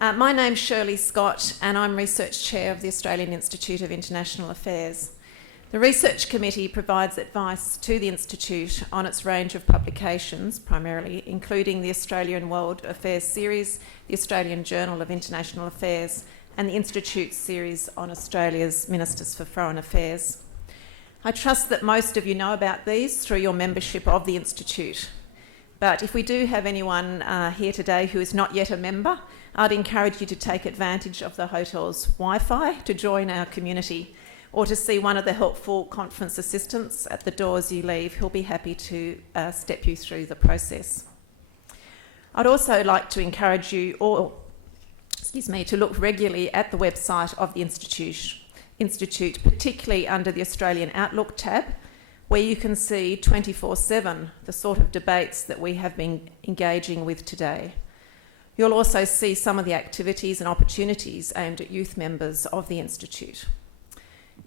My name's Shirley Scotch and I'm Research Chair of the Australian Institute of International Affairs. The Research Committee provides advice to the Institute on its range of publications, primarily including the Australian World Affairs Series, the Australian Journal of International Affairs, and the Institute's series on Australia's Ministers for Foreign Affairs. I trust that most of you know about these through your membership of the Institute. But if we do have anyone here today who is not yet a member, I'd encourage you to take advantage of the hotel's Wi-Fi to join our community, or to see one of the helpful conference assistants at the door as you leave. He'll be happy to step you through the process. I'd also like to encourage you all, to look regularly at the website of the Institute, particularly under the Australian Outlook tab, where you can see 24/7 the sort of debates that we have been engaging with today. You'll also see some of the activities and opportunities aimed at youth members of the Institute.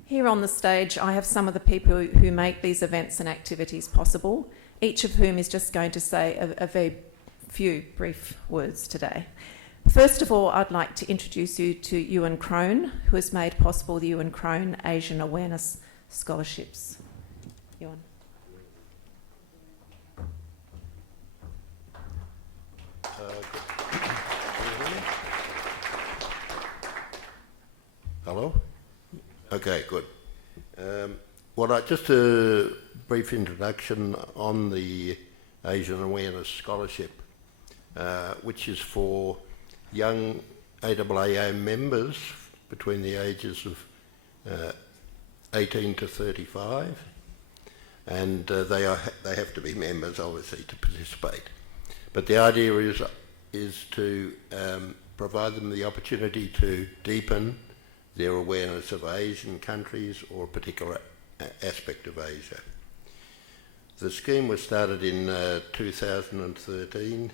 Here on the stage, I have some of the people who make these events and activities possible, each of whom is just going to say a very few brief words today. First of all, I'd like to introduce you to Ewan Crone, who has made possible the Ewan Crone Asian Awareness Scholarships. Ewan. Hello? Okay, good. Just a brief introduction on the Asian Awareness Scholarship, which is for young AIIA members between the ages of 18 to 35, and they have to be members, obviously, to participate. But the idea is to provide them the opportunity to deepen their awareness of Asian countries or a particular aspect of Asia. The scheme was started in 2013,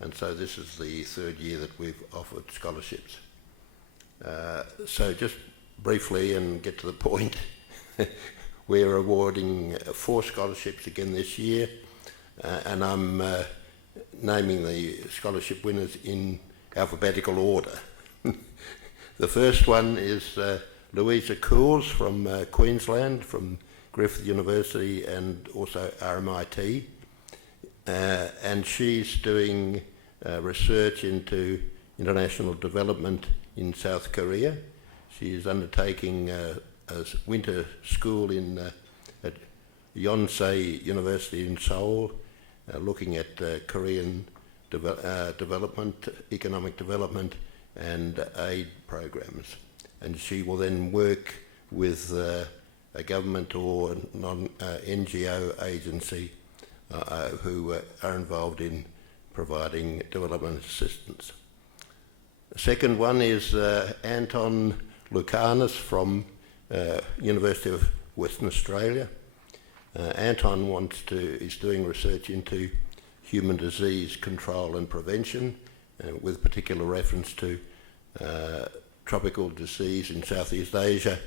and so this is the third year that we've offered scholarships. So just briefly and get to the point, we're awarding 4 scholarships again this year, and I'm naming the scholarship winners in alphabetical order. The first one is Louisa Cools from Queensland, from Griffith University and also RMIT, and she's doing research into international development in South Korea. She is undertaking a winter school at Yonsei University in Seoul, looking at Korean development, economic development and aid programs. And she will then work with a government or NGO agency who are involved in providing development assistance. The second one is Anton Lucanis from University of Western Australia. Anton is doing research into human disease control and prevention, with particular reference to tropical disease in Southeast Asia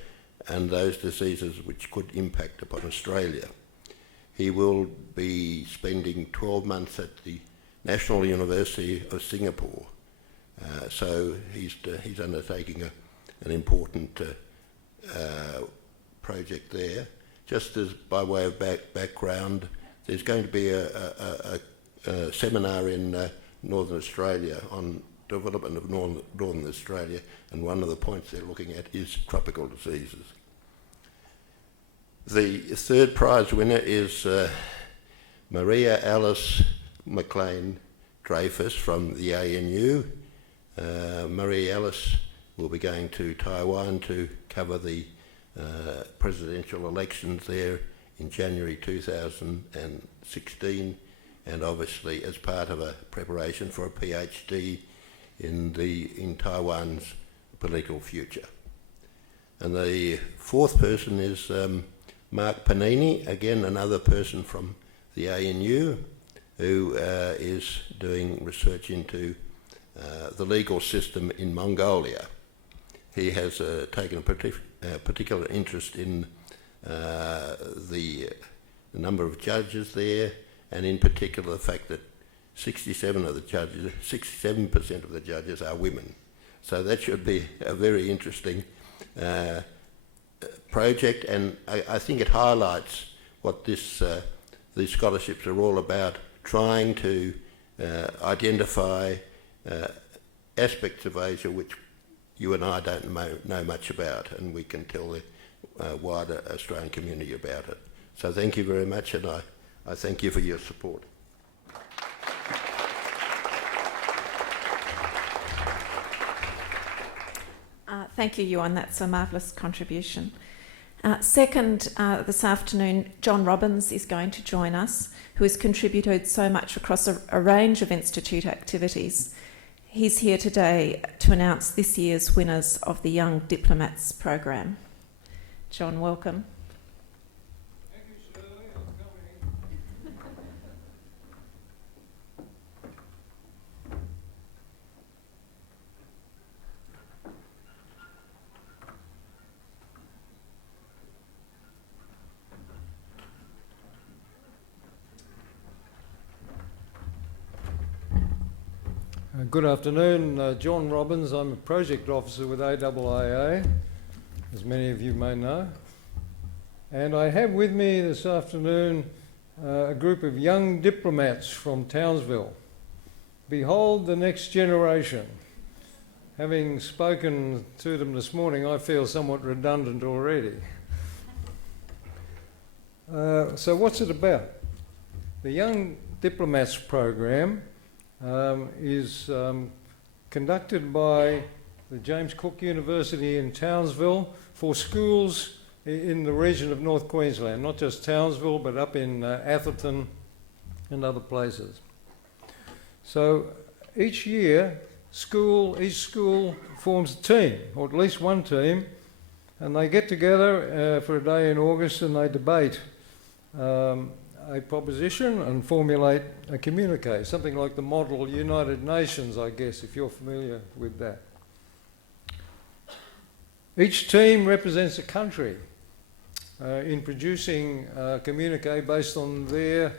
and those diseases which could impact upon Australia. He will be spending 12 months at the National University of Singapore, so he's undertaking an important project there. Just as by way of background, there's going to be a seminar in Northern Australia on development of Northern Australia, and one of the points they're looking at is tropical diseases. The third prize winner is Maria Alice McLean Dreyfus from the ANU. Maria Alice will be going to Taiwan to cover the presidential elections there in January 2016, and obviously as part of a preparation for a PhD in Taiwan's political future. And the fourth person is Mark Panini, again another person from the ANU, who is doing research into the legal system in Mongolia. He has taken a particular interest in the number of judges there, and in particular the fact that 67% of the judges are women. So that should be a very interesting project, and I think it highlights what these scholarships are all about, trying to identify aspects of Asia which you and I don't know much about, and we can tell the wider Australian community about it. So thank you very much, and I thank you for your support. Thank you, Ewan. That's a marvellous contribution. Second, this afternoon, John Robbins is going to join us, who has contributed so much across a range of Institute activities. He's here today to announce this year's winners of the Young Diplomats program. John, welcome. Thank you, Shirley. Good afternoon, John Robbins. I'm a project officer with AIIA, as many of you may know. And I have with me this afternoon a group of young diplomats from Townsville. Behold the next generation. Having spoken to them this morning, I feel somewhat redundant already. So what's it about? The Young Diplomats program is conducted by the James Cook University in Townsville for schools in the region of North Queensland, not just Townsville, but up in Atherton and other places. So each year, each school forms a team, or at least one team, and they get together for a day in August and they debate a proposition and formulate a communique, something like the Model United Nations, I guess, if you're familiar with that. Each team represents a country in producing a communique based on their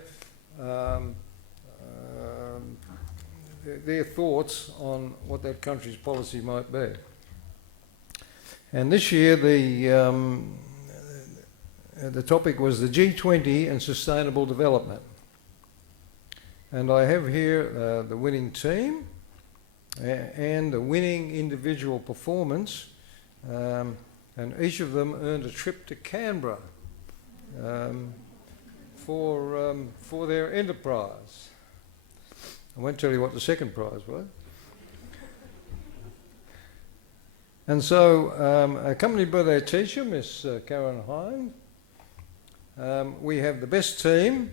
thoughts on what that country's policy might be. And this year the topic was the G20 and sustainable development. And I have here the winning team and the winning individual performance, and each of them earned a trip to Canberra for their enterprise. I won't tell you what the second prize was. And so, accompanied by their teacher, Miss Karen Hine, we have the best team,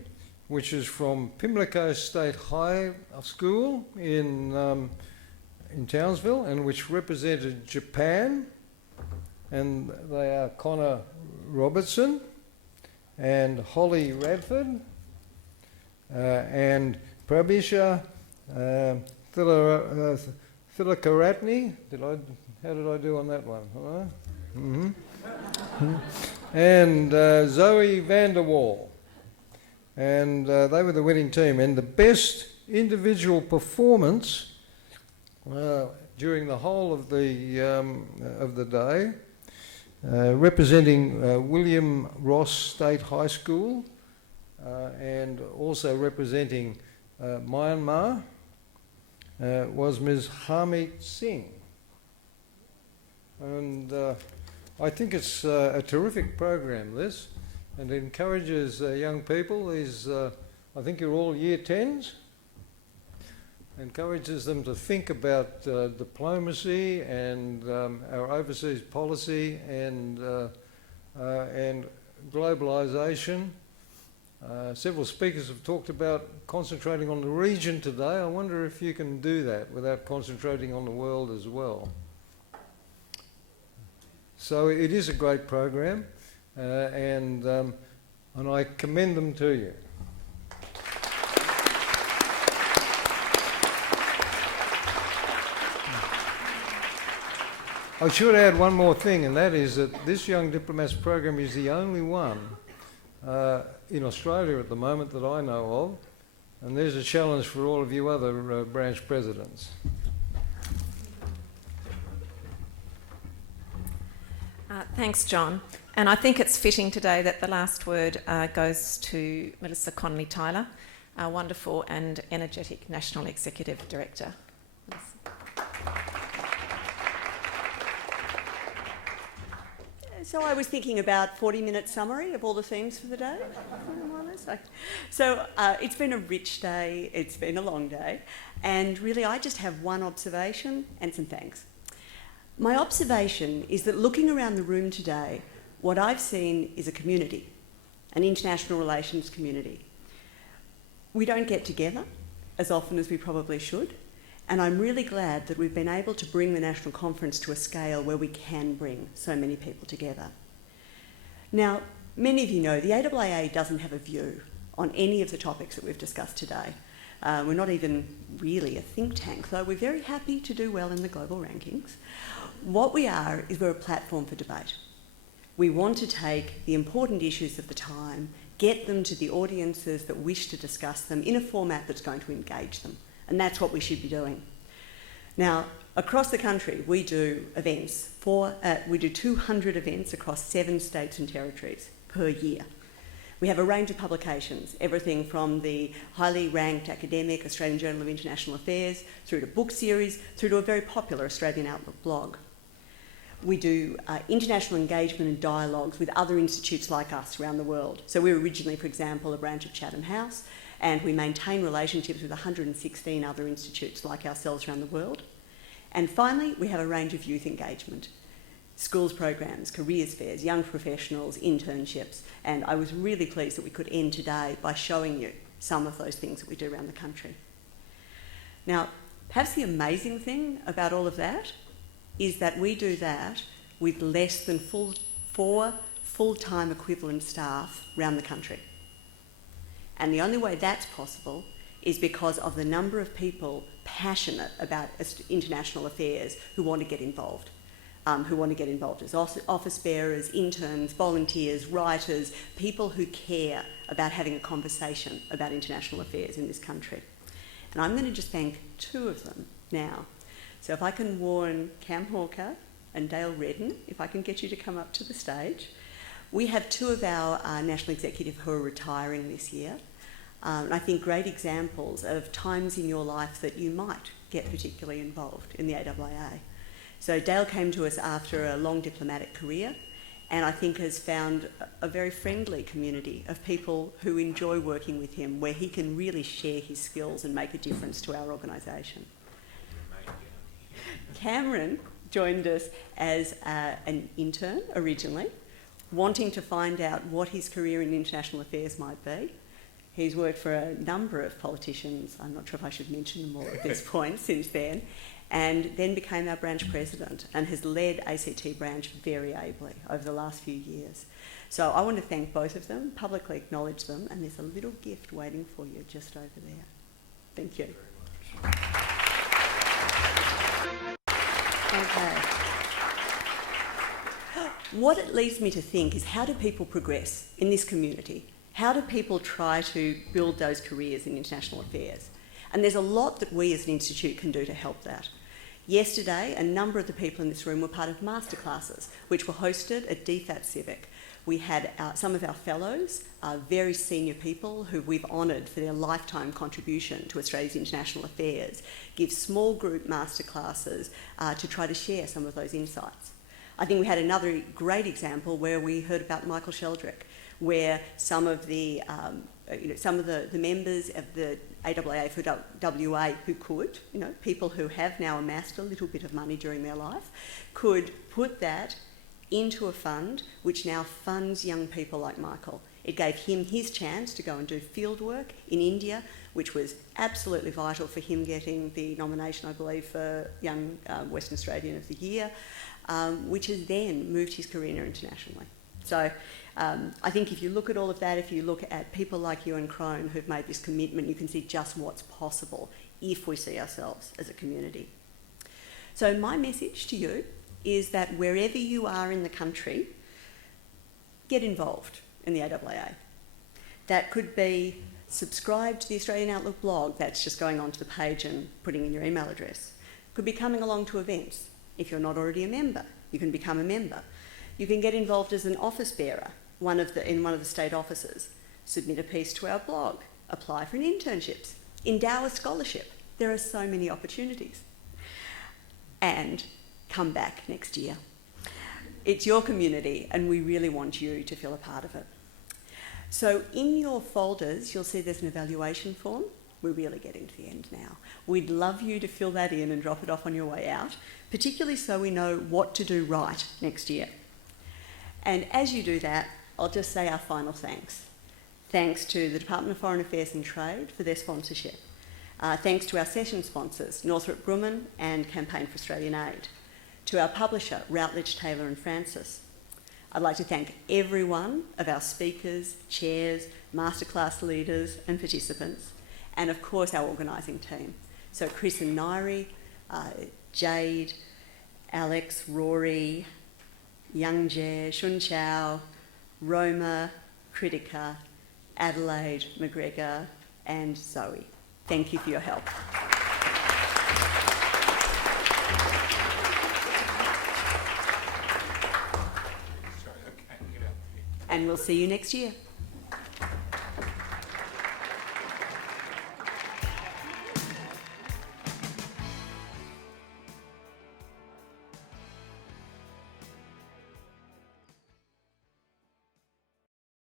which is from Pimlico State High School in Townsville, and which represented Japan, and they are Connor Robertson and Holly Radford and Prabisha Thilakaratne. How did I do on that one? All right. Mm-hmm. And Zoe Vanderwall. And they were the winning team. And the best individual performance during the whole of the day, representing William Ross State High School, and also representing Myanmar, was Ms. Harmeet Singh. And I think it's a terrific program, this, and it encourages young people. I think you're all year 10s. Encourages them to think about diplomacy and our overseas policy and globalisation. Several speakers have talked about concentrating on the region today. I wonder if you can do that without concentrating on the world as well. So it is a great program, and I commend them to you. I should add one more thing, and that is that this Young Diplomats program is the only one in Australia at the moment that I know of, and there's a challenge for all of you other branch presidents. Thanks, John. And I think it's fitting today that the last word goes to Melissa Connolly Tyler, our wonderful and energetic National Executive Director. So I was thinking about 40-minute summary of all the themes for the day. So it's been a rich day, it's been a long day, and really I just have one observation and some thanks. My observation is that looking around the room today, what I've seen is a community, an international relations community. We don't get together as often as we probably should, and I'm really glad that we've been able to bring the National Conference to a scale where we can bring so many people together. Now, many of you know the AIIA doesn't have a view on any of the topics that we've discussed today. We're not even really a think tank, though we're very happy to do well in the global rankings. What we are is we're a platform for debate. We want to take the important issues of the time, get them to the audiences that wish to discuss them in a format that's going to engage them. And that's what we should be doing. Now, across the country, we do events. We do 200 events across 7 states and territories per year. We have a range of publications, everything from the highly ranked academic Australian Journal of International Affairs, through to book series, through to a very popular Australian Outlook blog. We do international engagement and dialogues with other institutes like us around the world. So we were originally, for example, a branch of Chatham House, and we maintain relationships with 116 other institutes like ourselves around the world. And finally, we have a range of youth engagement, schools programs, careers fairs, young professionals, internships, and I was really pleased that we could end today by showing you some of those things that we do around the country. Now, perhaps the amazing thing about all of that is that we do that with less than 4 full-time equivalent staff around the country. And the only way that's possible is because of the number of people passionate about international affairs who want to get involved. As office bearers, interns, volunteers, writers, people who care about having a conversation about international affairs in this country. And I'm going to just thank 2 of them now. So if I can warn Cam Hawker and Dale Redden, if I can get you to come up to the stage. We have 2 of our national executive who are retiring this year. I think great examples of times in your life that you might get particularly involved in the AIIA. So Dale came to us after a long diplomatic career, and I think has found a very friendly community of people who enjoy working with him, where he can really share his skills and make a difference to our organisation. Cameron joined us as an intern originally, wanting to find out what his career in international affairs might be. He's worked for a number of politicians, I'm not sure if I should mention them all at this point, since then, and then became our branch president and has led ACT branch very ably over the last few years. So I want to thank both of them, publicly acknowledge them, and there's a little gift waiting for you just over there. Thank you. Okay. What it leads me to think is, how do people progress in this community? How do people try to build those careers in international affairs? And there's a lot that we as an institute can do to help that. Yesterday, a number of the people in this room were part of masterclasses, which were hosted at DFAT Civic. We had some of our fellows, very senior people who we've honoured for their lifetime contribution to Australia's international affairs, give small group masterclasses to try to share some of those insights. I think we had another great example where we heard about Michael Sheldrick, where some of the members of the AIIA for WA who could, people who have now amassed a little bit of money during their life, could put that into a fund which now funds young people like Michael. It gave him his chance to go and do field work in India, which was absolutely vital for him getting the nomination, I believe, for Young Western Australian of the Year, which has then moved his career internationally. So I think if you look at all of that, if you look at people like Ewan Crone who've made this commitment, you can see just what's possible if we see ourselves as a community. So my message to you is that wherever you are in the country, get involved in the AIIA. That could be subscribe to the Australian Outlook blog, that's just going onto the page and putting in your email address. Could be coming along to events. If you're not already a member, you can become a member. You can get involved as an office bearer in one of the state offices, submit a piece to our blog, apply for an internships, endow a scholarship. There are so many opportunities. And come back next year. It's your community and we really want you to feel a part of it. So in your folders, you'll see there's an evaluation form. We're really getting to the end now. We'd love you to fill that in and drop it off on your way out, particularly so we know what to do right next year. And as you do that, I'll just say our final thanks. Thanks to the Department of Foreign Affairs and Trade for their sponsorship. Thanks to our session sponsors, Northrop Grumman and Campaign for Australian Aid. To our publisher, Routledge, Taylor and Francis. I'd like to thank every one of our speakers, chairs, masterclass leaders and participants, and of course our organising team. So Chris and Nairi, Jade, Alex, Rory, Youngjae, Shun Chow, Roma, Kritika, Adelaide, McGregor and Zoe. Thank you for your help. And we'll see you next year.